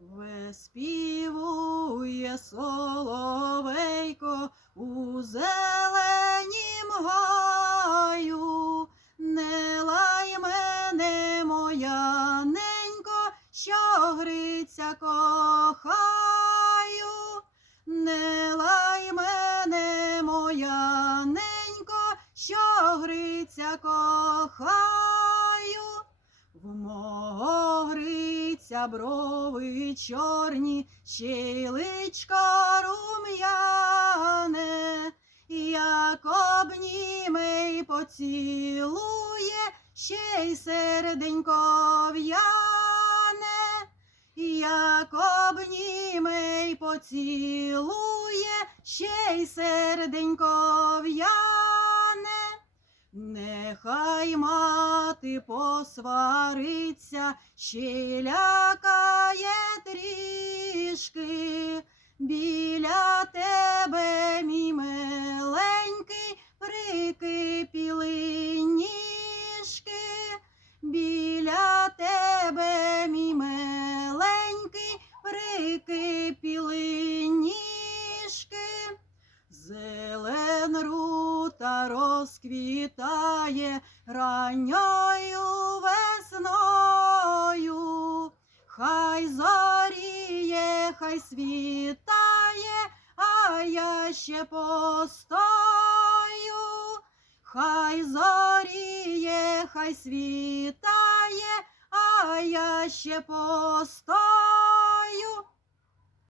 Веспівує соловейко у зеленім гаю, не лай мене, моя ненько, що гриця кохаю, не лай мене, моя ненько, що гриця кохаю. Гриця брови чорні, ще личко рум'яне, як обніме й поцілує, ще й серденько в'яне, як обніме й поцілує, ще й серденько в'яне. Нехай мати посвариться, ще лякає трішки. Біля тебе, мій миленький, прикипіли ніжки. Біля тебе, мій миленький, прикипіли ніжки. Розквітає ранньою весною, хай зоріє, хай світає, а я ще постою, хай зоріє, хай світає, а я ще постою.